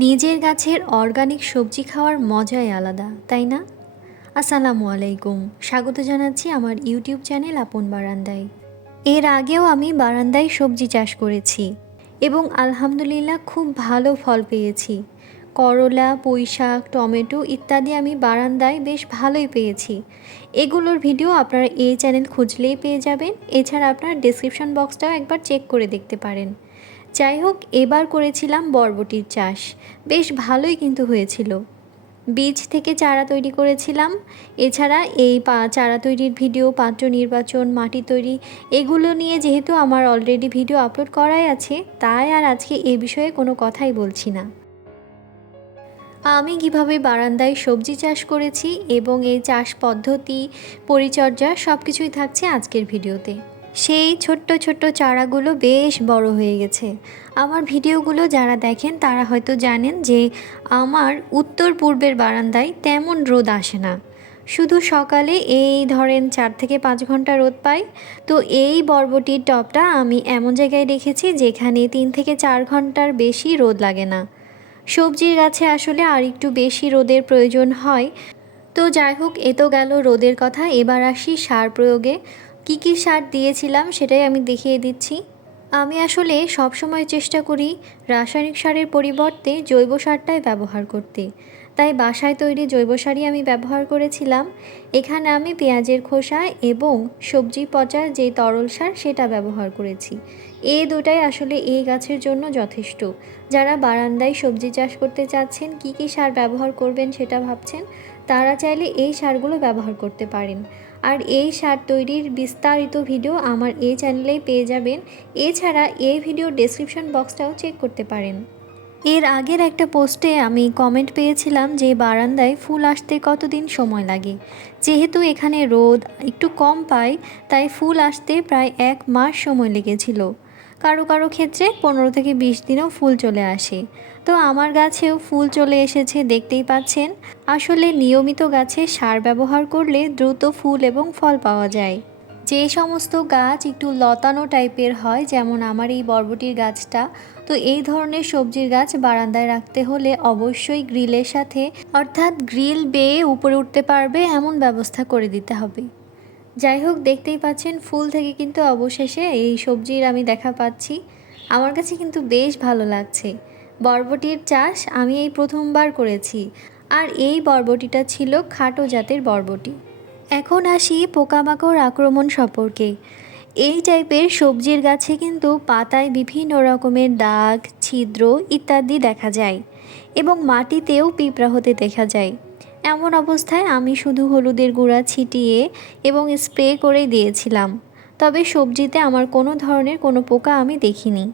নিজের গাছের অর্গানিক সবজি খাওয়ার মজাই আলাদা, তাই না? আসসালামু আলাইকুম। স্বাগত জানাচ্ছি আমার ইউটিউব চ্যানেল আপন বারান্দায়। এর আগেও আমি বারান্দায় সবজি চাষ করেছি এবং আলহামদুলিল্লাহ খুব ভালো ফল পেয়েছি। করলা পুঁই শাক টমেটো ইত্যাদি আমি বারান্দায় বেশ ভালোই পেয়েছি। এগুলোর ভিডিও আপনারা এই চ্যানেল খুঁজলেই পেয়ে যাবেন। এছাড়া আপনার ডেসক্রিপশন বক্সটাও একবার চেক করে দেখতে পারেন। যাই হোক, এবার করেছিলাম বরবটির চাষ। বেশ ভালোই কিন্তু হয়েছিল। বীজ থেকে চারা তৈরি করেছিলাম। এছাড়া এই পা, চারা তৈরির ভিডিও, পাত্র নির্বাচন, মাটি তৈরি, এগুলো নিয়ে যেহেতু আমার অলরেডি ভিডিও আপলোড করাই আছে, তাই আর আজকে এ বিষয়ে কোনো কথাই বলছি না। আমি কীভাবে বারান্দায় সবজি চাষ করেছি এবং এই চাষ পদ্ধতি, পরিচর্যা সব কিছুই থাকছে আজকের ভিডিওতে সেই ছোট্ট ছোট্ট চারাগুলো বেশ বড় হয়ে গেছে। আমার ভিডিওগুলো যারা দেখেন, তারা হয়তো জানেন যে আমার উত্তর পূর্বের বারান্দায় তেমন রোদ আসে না। শুধু সকালে এই ধরেন চার থেকে পাঁচ ঘণ্টা রোদ পাই। তো এই বরবটির টপটা আমি এমন জায়গায় রেখেছি যেখানে তিন থেকে চার ঘণ্টার বেশি রোদ লাগে না। সবজির গাছে আসলে আর একটু বেশি রোদের প্রয়োজন হয়। তো যাই হোক, এ তো গেল রোদের কথা। এবার আসি সার প্রয়োগে। কী কী সার দিয়েছিলাম সেটাই আমি দেখিয়ে দিচ্ছি। আমি আসলে সবসময় চেষ্টা করি রাসায়নিক সারের পরিবর্তে জৈব সারটাই ব্যবহার করতে। তাই বাসায় তৈরি জৈব সারই আমি ব্যবহার করেছিলাম। এখানে আমি পেঁয়াজের খোসা এবং সবজি পচার যে তরল সার সেটা ব্যবহার করেছি। এই দুটাই আসলে এই গাছের জন্য যথেষ্ট। যারা বারান্দায় সবজি চাষ করতে চাচ্ছেন, কি কি সার ব্যবহার করবেন সেটা ভাবছেন, তারা চাইলে এই সারগুলো ব্যবহার করতে পারেন। আর এই সার তৈরির বিস্তারিত ভিডিও আমার এই চ্যানেলেই পেয়ে যাবেন। এছাড়া এই ভিডিও ডেসক্রিপশন বক্সটাও চেক করতে পারেন। এর আগের একটা পোস্টে আমি কমেন্ট পেয়েছিলাম যে বারান্দায় ফুল আসতে কতদিন সময় লাগে? যেহেতু এখানে রোদ একটু কম পাই তাই ফুল আসতে প্রায় এক মাস সময় লেগেছিল। কারও কারও ক্ষেত্রে পনেরো থেকে বিশ দিনেও ফুল চলে আসে। তো আমার গাছেও ফুল চলে এসেছে, দেখতেই পাচ্ছেন। আসলে নিয়মিত গাছে সার ব্যবহার করলে দ্রুত ফুল এবং ফল পাওয়া যায়। যে সমস্ত গাছ একটু লতানো টাইপের হয়, যেমন আমার এই বরবটির গাছটা, তো এই ধরনের সবজির গাছ বারান্দায় রাখতে হলে অবশ্যই গ্রিলের সাথে, অর্থাৎ গ্রিল বেয়ে উপরে উঠতে পারবে, এমন ব্যবস্থা করে দিতে হবে। যাই হোক, দেখতেই পাচ্ছেন, ফুল থেকে কিন্তু অবশেষে এই সবজির আমি দেখা পাচ্ছি। আমার কাছে কিন্তু বেশ ভালো লাগছে। বরবটির চাষ আমি এই প্রথমবার করেছি। আর এই বরবটিটা ছিল খাটো জাতের বরবটি। এখন আসি পোকামাকড় আক্রমণ সম্পর্কে। এই টাইপের সবজির গাছে কিন্তু পাতায় বিভিন্ন রকমের দাগ, ছিদ্র ইত্যাদি দেখা যায় এবং মাটিতেও পিঁপড়া হতে দেখা যায়। এমন অবস্থায় আমি শুধু হলুদের গুঁড়া ছিটিয়ে এবং স্প্রে করে দিয়েছিলাম। তবে সবজিতে আমার কোনো ধরনের কোনো পোকা আমি দেখিনি।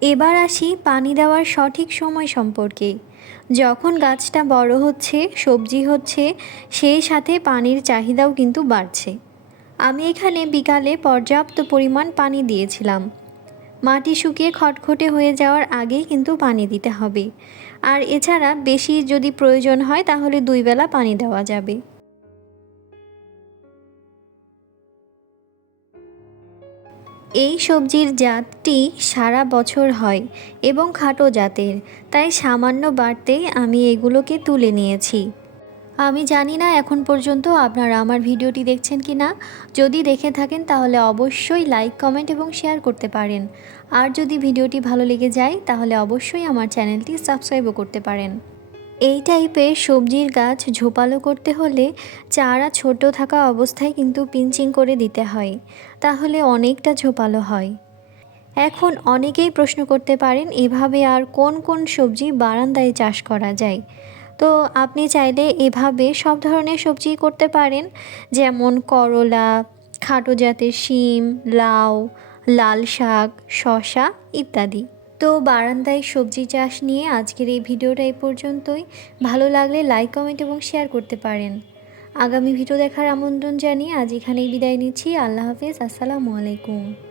এবার আসি পানি দেওয়ার সঠিক সময় সম্পর্কে। যখন গাছটা বড় হচ্ছে, সবজি হচ্ছে, সেই সাথে পানির চাহিদাও কিন্তু বাড়ছে। আমি এখানে বিকালে পর্যাপ্ত পরিমাণ পানি দিয়েছিলাম। মাটি শুকিয়ে খটখটে হয়ে যাওয়ার আগেই কিন্তু পানি দিতে হবে। আর এছাড়া বেশি যদি প্রয়োজন হয় তাহলে দুই বেলা পানি দেওয়া যাবে। এই সবজির জাতটি সারা বছর হয় এবং খাটো জাতের, তাই সামান্য বাড়তেই আমি এগুলোকে তুলে নিয়েছি। আমি জানি না এখন পর্যন্ত আপনারা আমার ভিডিওটি দেখছেন কি না। যদি দেখে থাকেন তাহলে অবশ্যই লাইক, কমেন্ট এবং শেয়ার করতে পারেন। আর যদি ভিডিওটি ভালো লেগে যায় তাহলে অবশ্যই আমার চ্যানেলটি সাবস্ক্রাইবও করতে পারেন। এই টাইপের সবজির গাছ ঝোপালো করতে হলে চারা ছোট থাকা অবস্থায় কিন্তু পিঞ্চিং করে দিতে হয়। তাহলে অনেকটা ঝোপালো হয়। এখন অনেকেই প্রশ্ন করতে পারেন এভাবে আর কোন কোন সবজি বারান্দায় চাষ করা যায়। তো আপনি চাইলে এভাবে সব ধরনের সবজি করতে পারেন। যেমন করলা, খাটো জাতের শিম, লাউ, লাল শাক শশা ইত্যাদি। তো বারান্দায় সবজি চাষ নিয়ে আজকের এই ভিডিওটা এই পর্যন্তই। ভালো লাগলে লাইক কমেন্ট এবং শেয়ার করতে পারেন। আগামী ভিডিও দেখার আমন্ত্রণ জানিয়ে আজ এখানেই বিদায় নিচ্ছি। আল্লাহ হাফিজ। আসসালামু আলাইকুম।